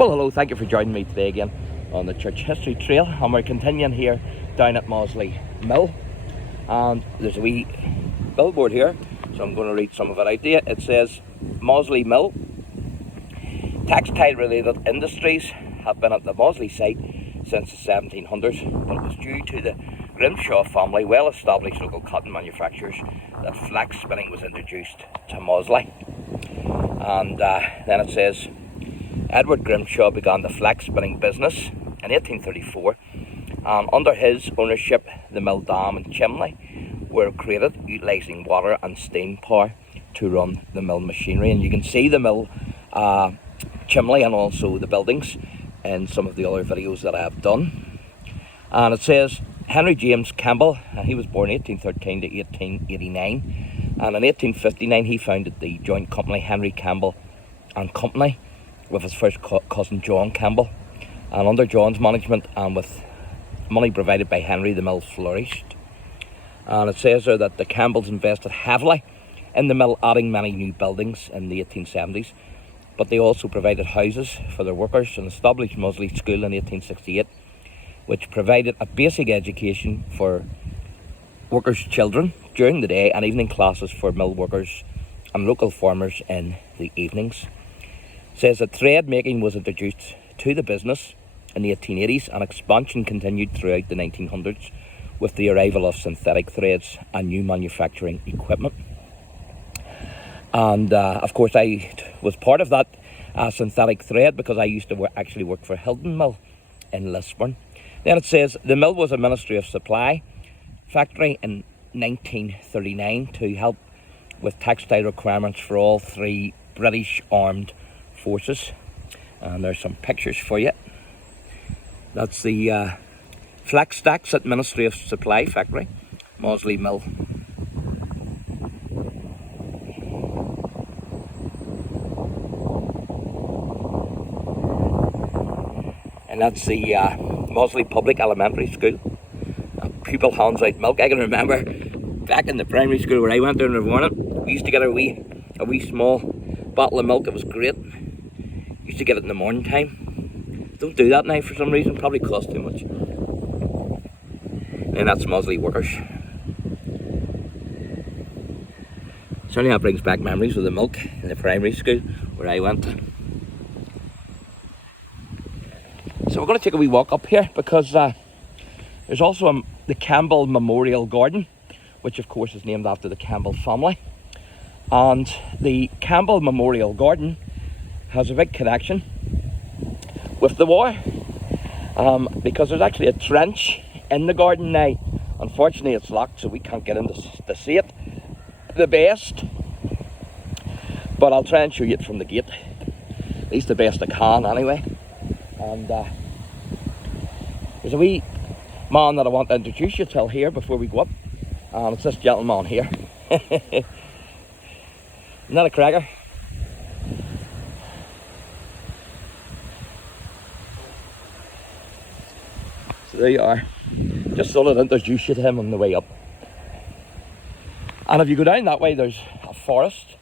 Well, hello, thank you for joining me today again on the Church History Trail, and we're continuing here down at Mosley Mill. And there's a wee billboard here, so I'm going to read some of it out to you. It says, Mosley Mill, textile related industries have been at the Mosley site since the 1700s, but it was due to the Grimshaw family, well-established local cotton manufacturers, that flax spinning was introduced to Mosley. And then it says, Edward Grimshaw began the flax spinning business in 1834, and under his ownership the mill dam and chimney were created, utilising water and steam power to run the mill machinery. And you can see the mill chimney and also the buildings in some of the other videos that I have done. And it says Henry James Campbell, he was born 1813 to 1889, and in 1859 he founded the joint company Henry Campbell and Company with his first cousin John Campbell, and under John's management and with money provided by Henry, the mill flourished. And it says there that the Campbells invested heavily in the mill, adding many new buildings in the 1870s, but they also provided houses for their workers and established Mosley School in 1868, which provided a basic education for workers' children during the day and evening classes for mill workers and local farmers in the evenings. It says that thread making was introduced to the business in the 1880s, and expansion continued throughout the 1900s with the arrival of synthetic threads and new manufacturing equipment. And of course I was part of that synthetic thread because I used to actually work for Hilton Mill in Lisburn. Then it says the mill was a Ministry of Supply factory in 1939 to help with textile requirements for all three British armed forces. And there's some pictures for you. That's the flax stacks at Ministry of Supply factory, Mosley Mill. And that's the Mosley Public Elementary School. A pupil hands out milk. I can remember back in the primary school where I went during the morning, we used to get a wee small bottle of milk. It was great. Used to get it in the morning time. Don't do that now for some reason, probably costs too much. And that's Mosley workers. Certainly that brings back memories of the milk in the primary school where I went. So we're going to take a wee walk up here because there's also the Campbell Memorial Garden, which of course is named after the Campbell family. And the Campbell Memorial Garden has a big connection with the war, because there's actually a trench in the garden now. Unfortunately it's locked, so we can't get in to see it the best, but I'll try and show you it from the gate, at least the best I can anyway. And there's a wee man that I want to introduce you to here before we go up, and it's this gentleman here. Isn't that a cracker? So there you are. Just thought I'd introduce you to him on the way up. And if you go down that way, there's a forest.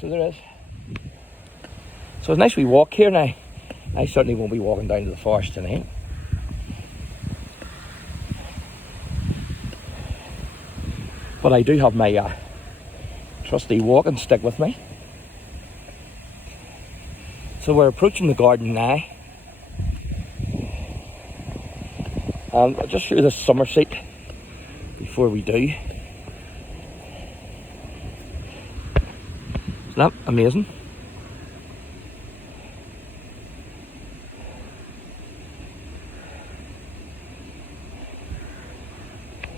So there is. So it's nice we walk here now. I certainly won't be walking down to the forest tonight. But I do have my trusty walking stick with me. So we're approaching the garden now. And I'll just show this summer seat before we do. Isn't that amazing?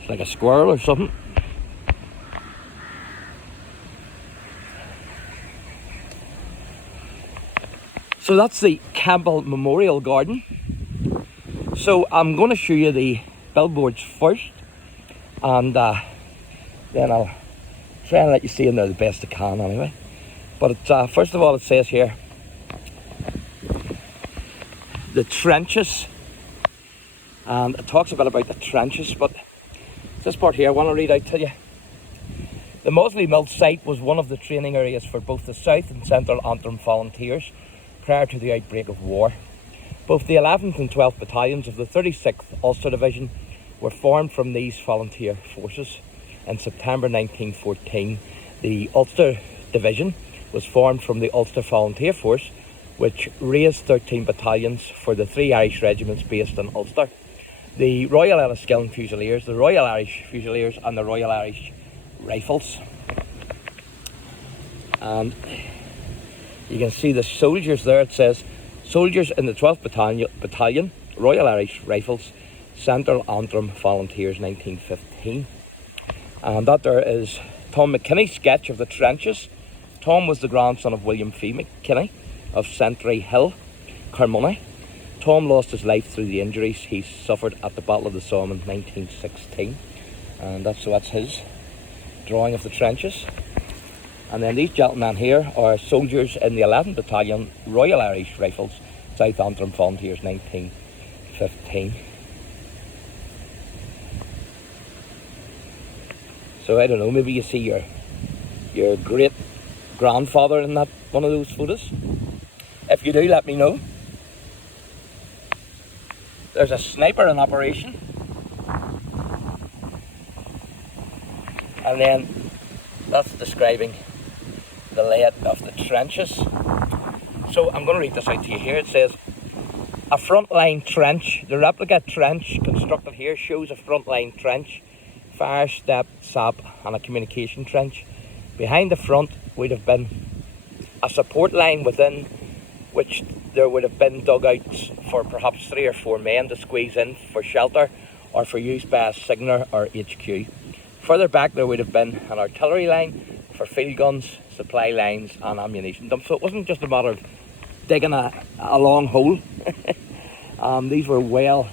It's like a squirrel or something. So that's the Campbell Memorial Garden. So I'm going to show you the billboards first, and then I'll try and let you see in there the best I can anyway. But it's, first of all, it says here, the trenches, and it talks a bit about the trenches, but this part here I want to read out to you. The Mosley Mill site was one of the training areas for both the South and Central Antrim volunteers prior to the outbreak of war. Both the 11th and 12th Battalions of the 36th Ulster Division were formed from these volunteer forces. In September 1914, the Ulster Division was formed from the Ulster Volunteer Force, which raised 13 battalions for the 3 Irish regiments based in Ulster: the Royal Enniskillen Fusiliers, the Royal Irish Fusiliers and the Royal Irish Rifles. And you can see the soldiers there. It says soldiers in the 12th Battalion, Royal Irish Rifles, Central Antrim Volunteers 1915. And that there is Tom McKinney's sketch of the trenches. Tom was the grandson of William Fee McKinney of Sentry Hill, Carmoney. Tom lost his life through the injuries he suffered at the Battle of the Somme in 1916. And that's his drawing of the trenches. And then these gentlemen here are soldiers in the 11th Battalion, Royal Irish Rifles, South Antrim Volunteers 1915. So I don't know, maybe you see your great grandfather in that one of those photos. If you do, let me know. There's a sniper in operation. And then that's describing the layout of the trenches. So I'm going to read this out to you here. It says, a frontline trench. The replica trench constructed here shows a frontline trench, fire step, sap and a communication trench. Behind the front would have been a support line within which there would have been dugouts for perhaps 3 or 4 men to squeeze in for shelter or for use by a signer or HQ. Further back there would have been an artillery line for field guns, supply lines and ammunition dumps. So it wasn't just a matter of digging a long hole. These were well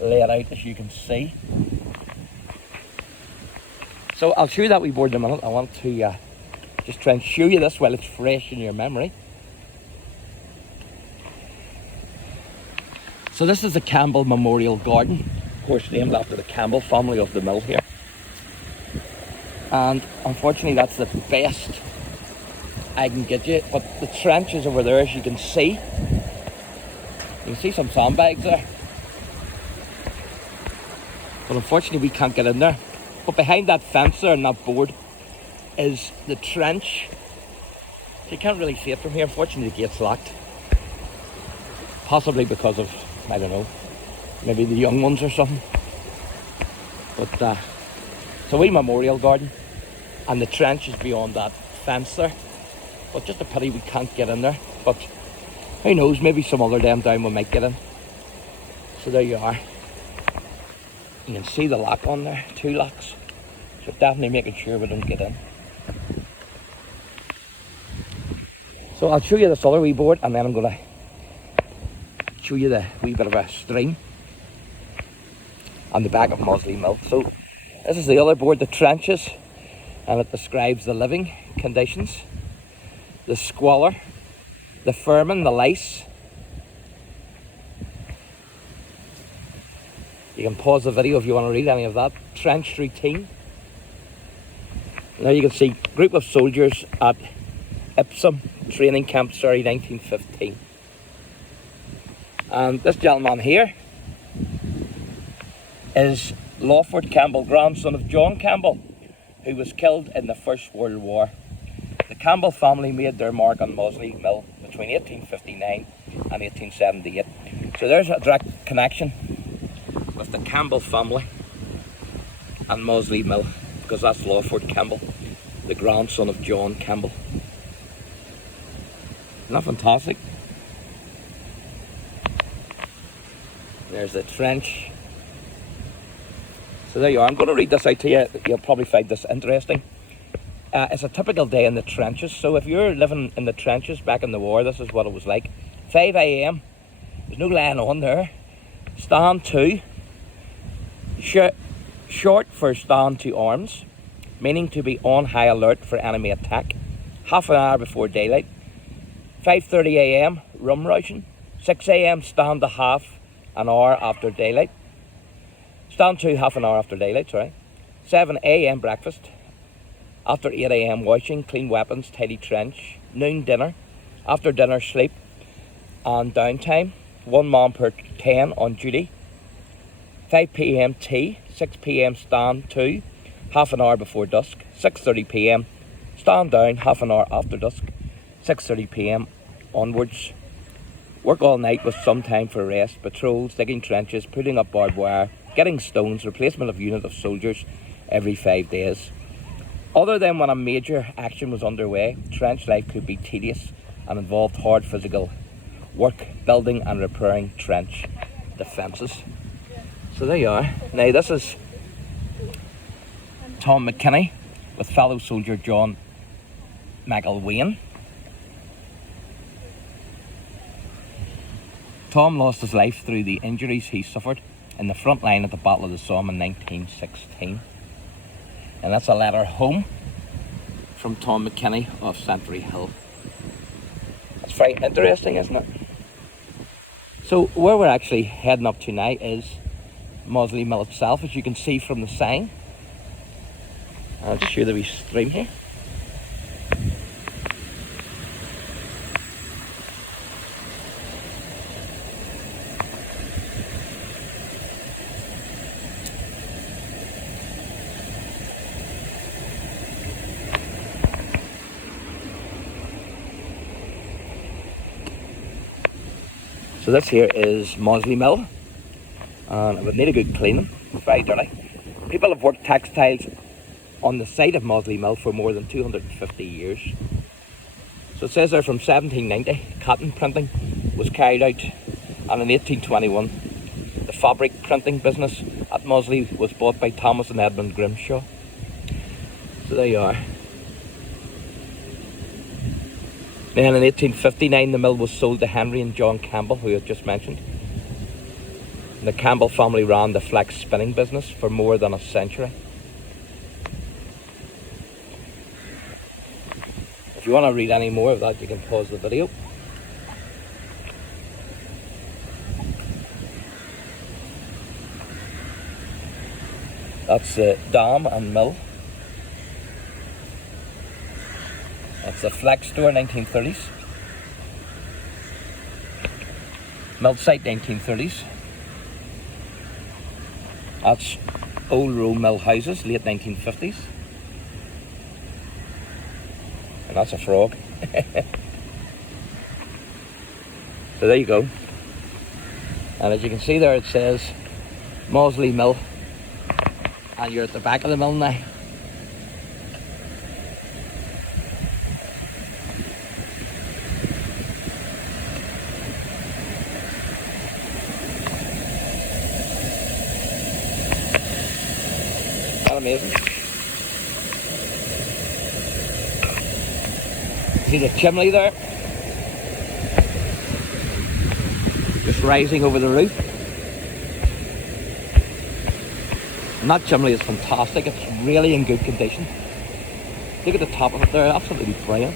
laid out, as you can see. So I'll show you that wee board in a minute. I want to just try and show you this while it's fresh in your memory. So this is the Campbell Memorial Garden, of course named after the Campbell family of the mill here. And unfortunately that's the best I can get you, but the trenches over there, as you can see. You can see some sandbags there. But unfortunately we can't get in there. But behind that fence there and that board is the trench. You can't really see it from here. Unfortunately the gate's locked. Possibly because of, I don't know, maybe the young ones or something. But it's a wee memorial garden and the trench is beyond that fence there. But just a pity we can't get in there. But who knows, maybe some other damn time we might get in. So there you are. You can see the lock on there, 2 locks. So definitely making sure we don't get in. So I'll show you this other wee board and then I'm going to show you the wee bit of a stream on the back of Mosley Mill. So this is the other board, the trenches, and it describes the living conditions, the squalor, the vermin, the lice. You can pause the video if you want to read any of that. Trench routine. Now you can see group of soldiers at Ipsum Training Camp, Surrey, 1915. And this gentleman here is Lawford Campbell, grandson of John Campbell, who was killed in the First World War. The Campbell family made their mark on Mosley Mill between 1859 and 1878. So there's a direct connection with the Campbell family and Mosley Mill, because that's Lawford Campbell, the grandson of John Campbell. Isn't that fantastic? There's the trench. So there you are. I'm going to read this out to you. You'll probably find this interesting. It's a typical day in the trenches. So if you're living in the trenches back in the war, this is what it was like. 5 a.m. There's no lying on there. Stand to. Short for stand to arms, meaning to be on high alert for enemy attack. Half an hour before daylight. 5:30 a.m. rum ration. 6 a.m. stand to half an hour after daylight. Stand to half an hour after daylight, sorry. 7 a.m. breakfast. After 8 a.m. washing, clean weapons, tidy trench. Noon dinner. After dinner, sleep. and downtime. 1 man per 10 on duty. 5 p.m. tea, 6 p.m. stand 2, half an hour before dusk. 6:30 p.m. stand down, half an hour after dusk. 6:30 p.m. onwards. Work all night with some time for rest. Patrols, digging trenches, putting up barbed wire, getting stones, replacement of unit of soldiers every 5 days. Other than when a major action was underway, trench life could be tedious and involved hard physical work, building and repairing trench defences. So there you are. Now this is Tom McKinney with fellow soldier John McElwain. Tom lost his life through the injuries he suffered in the front line at the Battle of the Somme in 1916. And that's a letter home from Tom McKinney of Sentry Hill. That's very interesting, isn't it? So where we're actually heading up to now is Mosley Mill itself, as you can see from the sign. I'll just show the wee stream here. So this here is Mosley Mill, and it would need a good cleaning. It's very dirty. People have worked textiles on the site of Mosley Mill for more than 250 years. So it says there from 1790, cotton printing was carried out, and in 1821, the fabric printing business at Mosley was bought by Thomas and Edmund Grimshaw. So there you are. Then in 1859, the mill was sold to Henry and John Campbell, who I just mentioned. The Campbell family ran the flax spinning business for more than a century. If you want to read any more of that, you can pause the video. That's the dam and mill. That's the flax store, 1930s. Mill site, 1930s. That's old row mill houses, late 1950s. And that's a frog. So there you go. And as you can see there, it says Mosley Mill. And you're at the back of the mill now. Amazing. See the chimney there? Just rising over the roof. And that chimney is fantastic. It's really in good condition. Look at the top of it there, absolutely brilliant.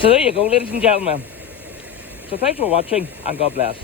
So there you go, ladies and gentlemen. So thanks for watching, and God bless.